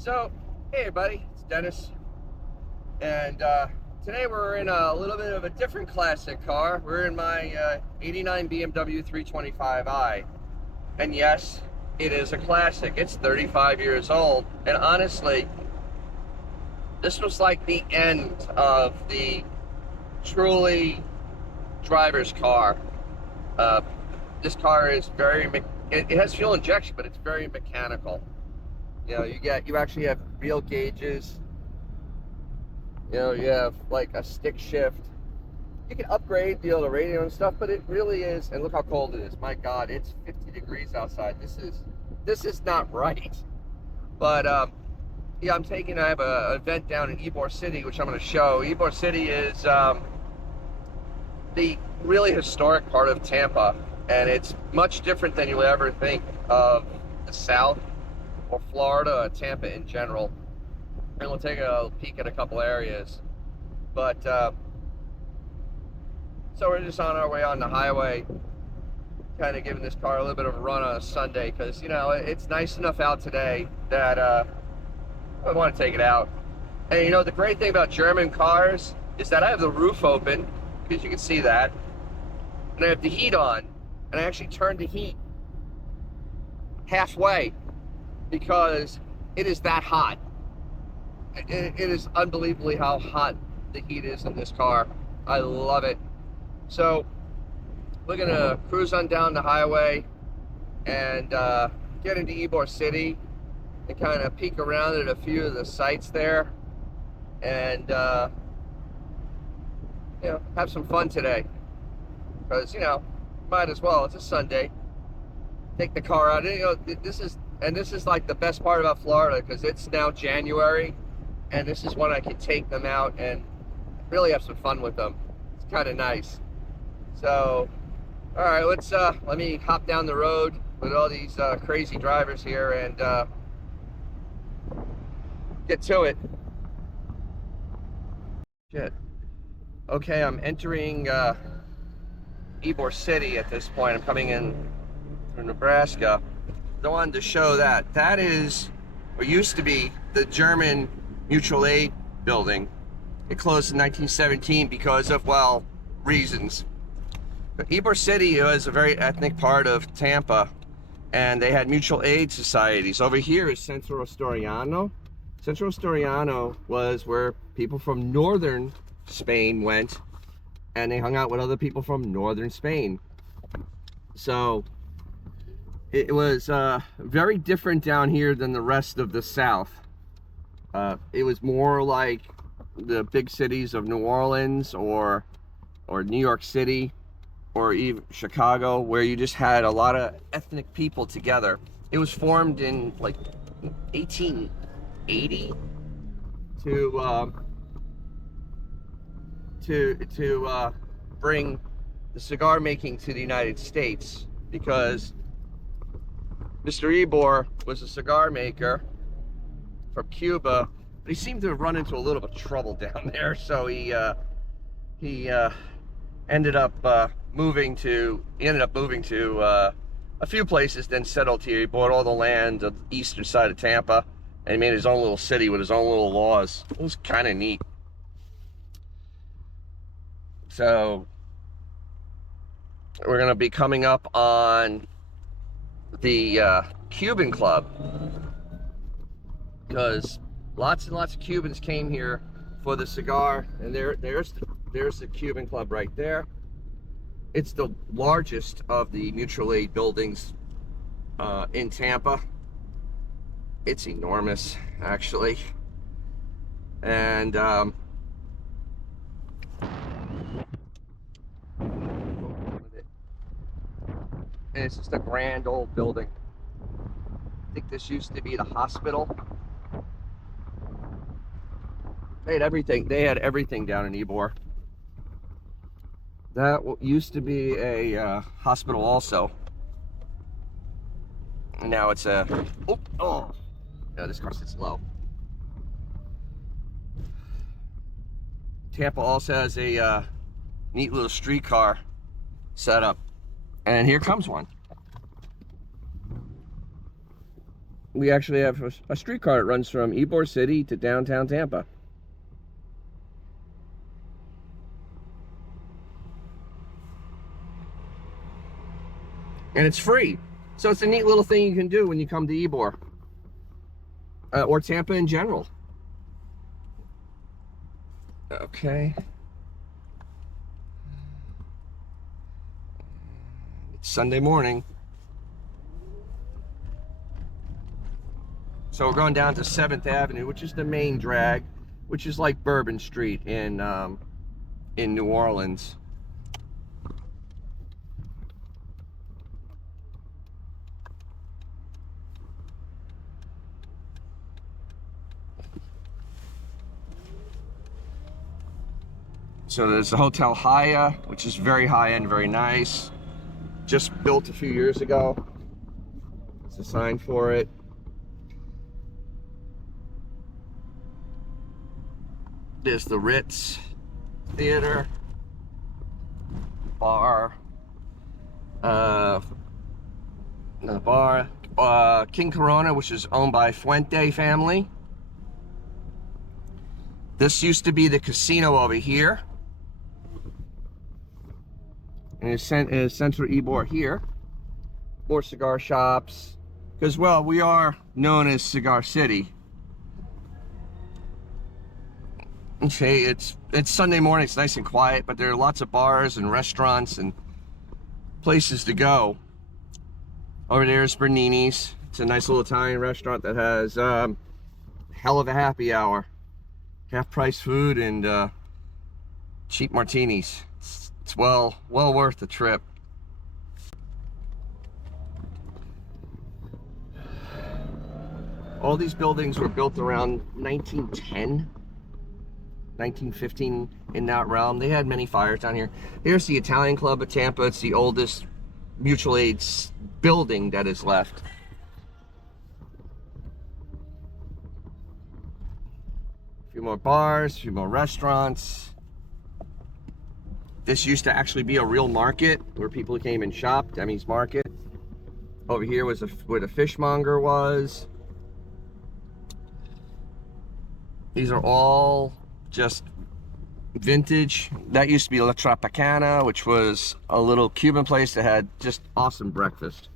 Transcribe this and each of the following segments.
So, hey everybody, it's Dennis, and today we're in a little bit of a different classic car. We're in my '89 BMW 325i, and yes, it is a classic. It's 35 years old, and honestly, this was like the end of the truly driver's car. Uh, this car is it has fuel injection, but it's very mechanical. You know, you actually have real gauges. You know, you have like a stick shift. You can upgrade, the radio and stuff, but it really is. And look how cold it is. My God, it's 50 degrees outside. This is not right. But yeah, I have a event down in YBOR City, which I'm going to show. YBOR City is the really historic part of Tampa, and it's much different than you'll ever think of the South or Florida or Tampa in general. And we'll take a peek at a couple areas. But so we're just on our way on the highway, kind of giving this car a little bit of a run on a Sunday, because, you know, it's nice enough out today that I want to take it out. And, you know, the great thing about German cars is that I have the roof open, because you can see that, and I have the heat on, and I actually turned the heat halfway because it is that hot. It is unbelievably how hot the heat is in this car. I love it. So we're gonna cruise on down the highway and get into YBOR City and kind of peek around at a few of the sites there, and you know, have some fun today, because, you know, might as well. It's a Sunday. Take the car out. You know, this is like the best part about Florida, because it's now January, and this is when I can take them out and really have some fun with them. It's kind of nice. So, all right, let me hop down the road with all these crazy drivers here and get to it. Shit. Okay, I'm entering YBOR City at this point. I'm coming in from Nebraska. I wanted to show that. That is, or used to be, the German mutual aid building. It closed in 1917 because of, well, reasons. But YBOR City was a very ethnic part of Tampa, and they had mutual aid societies. Over here is Centro Asturiano. Centro Asturiano was where people from northern Spain went, and they hung out with other people from northern Spain. So it was very different down here than the rest of the South. It was more like the big cities of New Orleans or New York City or even Chicago, where you just had a lot of ethnic people together. It was formed in like 1880 to bring the cigar making to the United States, because Mr. YBOR was a cigar maker from Cuba, but he seemed to have run into a little bit of trouble down there, so he ended up moving to a few places, then settled here. He bought all the land of the eastern side of Tampa, and he made his own little city with his own little laws. It was kind of neat. So we're gonna be coming up on the Cuban Club, because lots and lots of Cubans came here for the cigar, and there's the Cuban Club right there. It's the largest of the mutual aid buildings in Tampa. It's enormous, actually, and it's just a grand old building. I think this used to be the hospital. They had everything. They had everything down in YBOR. That used to be a hospital also. And now it's a... Oh! No, this car sits low. Tampa also has a neat little streetcar setup. And here comes one. we actually have a streetcar that runs from YBOR City to downtown Tampa. And it's free. So it's a neat little thing you can do when you come to YBOR. Or Tampa in general. Okay. It's Sunday morning. So we're going down to 7th Avenue, which is the main drag, which is like Bourbon Street in New Orleans. So there's the Hotel Haya, which is very high-end, very nice. Just built a few years ago. It's a sign for it. There's the Ritz Theater, bar, King Corona, which is owned by Fuente family. This used to be the casino over here. And it's Centro YBOR here. More cigar shops. Because, well, we are known as Cigar City. Okay, it's Sunday morning, it's nice and quiet, but there are lots of bars and restaurants and places to go. Over there is Bernini's. It's a nice little Italian restaurant that has hell of a happy hour. Half-price food and cheap martinis. It's well worth the trip. All these buildings were built around 1910. 1915, in that realm. They had many fires down here. Here's the Italian Club of Tampa. It's the oldest mutual aid building that is left. A few more bars, a few more restaurants. This used to actually be a real market where people came and shopped. Demi's Market. Over here was where the fishmonger was. These are all just vintage. That used to be La Tropicana, which was a little Cuban place that had just awesome breakfast.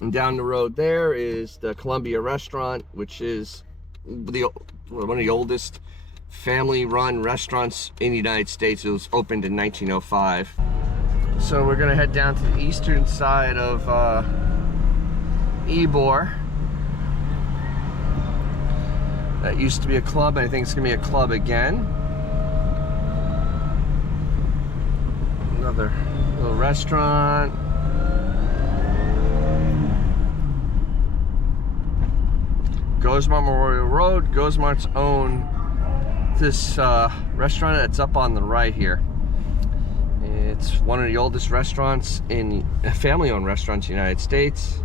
And down the road there is the Columbia restaurant, which is one of the oldest family-run restaurants in the United States. It was opened in 1905. So we're gonna head down to the eastern side of YBOR. That used to be a club, and I think it's gonna be a club again. Another little restaurant. Gosmart Memorial Road. Gosmart's own this restaurant that's up on the right here. It's one of the oldest restaurants family-owned restaurants in the United States.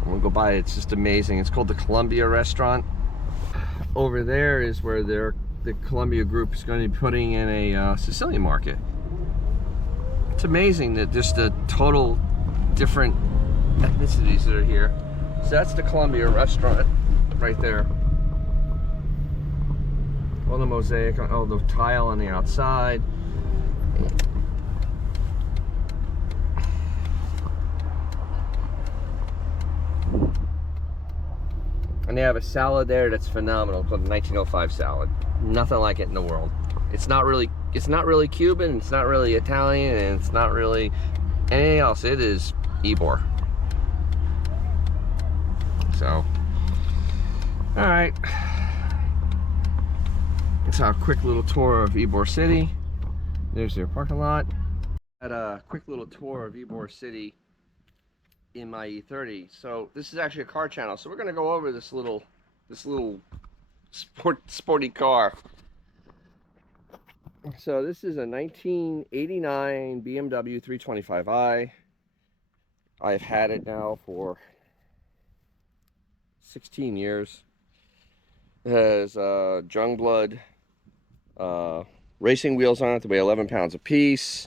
I'm gonna go by it. It's just amazing. It's called the Columbia Restaurant. Over there is where the Columbia group is going to be putting in a Sicilian market. It's amazing that just the total different ethnicities that are here. So that's the Columbia restaurant right there. All the mosaic, all the tile on the outside. And they have a salad there that's phenomenal, called the 1905 salad. Nothing like it in the world. It's not really Cuban, it's not really Italian, and it's not really anything else. It is YBOR. So, all right. It's a quick little tour of YBOR City. There's their parking lot. Had a quick little tour of YBOR City in my E30. So this is actually a car channel. So we're gonna go over this little sporty car. So this is a 1989 BMW 325i. I've had it now for 16 years. It has Jungblood racing wheels on it. They weigh 11 pounds apiece.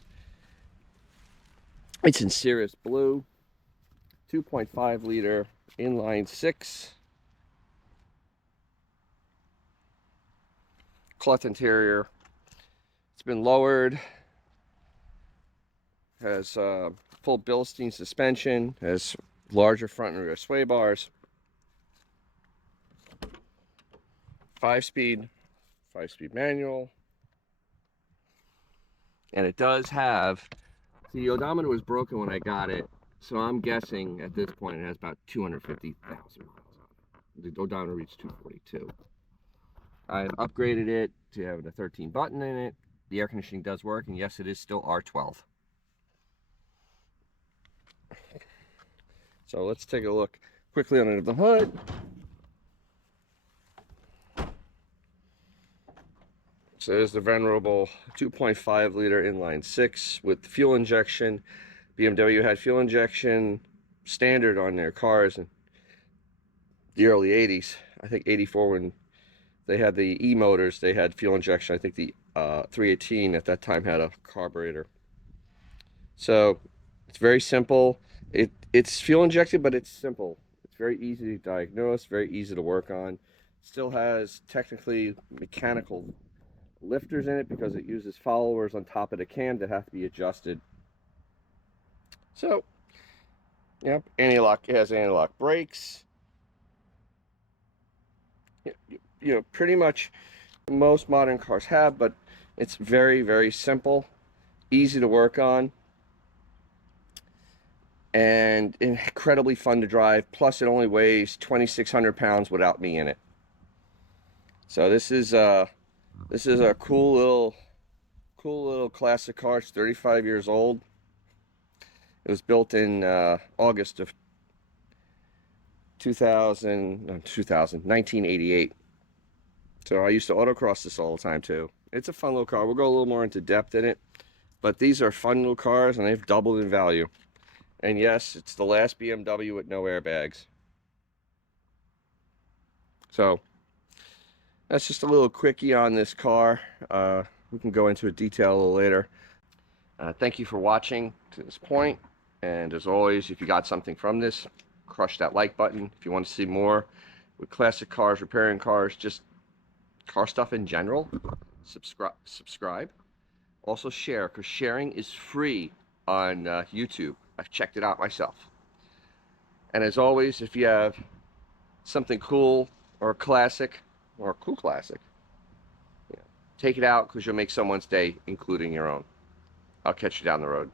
It's in Cirrus blue. 2.5 liter inline 6. Cloth interior. It's been lowered. Has full Bilstein suspension. Has larger front and rear sway bars. 5-speed manual. And it does have, see, the odometer was broken when I got it, so I'm guessing at this point it has about 250,000 miles on it. The odometer reached 242. I've upgraded it to having a 13 button in it. The air conditioning does work, and yes, it is still R12. So let's take a look quickly under the hood. So there's the venerable 2.5 liter inline 6 with fuel injection. BMW had fuel injection standard on their cars in the early 80s. I think 84 when they had the E-motors, they had fuel injection. I think the 318 at that time had a carburetor. So it's very simple. It's fuel injected, but it's simple. It's very easy to diagnose, very easy to work on. Still has technically mechanical lifters in it because it uses followers on top of the cam that have to be adjusted. So, yep, anti-lock. It has anti-lock brakes. You know, pretty much most modern cars have, but it's very, very simple, easy to work on, and incredibly fun to drive. Plus, it only weighs 2,600 pounds without me in it. So this is a cool little classic car. It's 35 years old. It was built in August of 1988. So I used to autocross this all the time too. It's a fun little car. We'll go a little more into depth in it, but these are fun little cars and they've doubled in value. And yes, it's the last BMW with no airbags. So that's just a little quickie on this car. We can go into detail a little later. Thank you for watching to this point. And as always, if you got something from this, crush that like button. If you want to see more with classic cars, repairing cars, just car stuff in general, subscribe. Also share, because sharing is free on YouTube. I've checked it out myself. And as always, if you have something cool or a classic or a cool classic, take it out because you'll make someone's day, including your own. I'll catch you down the road.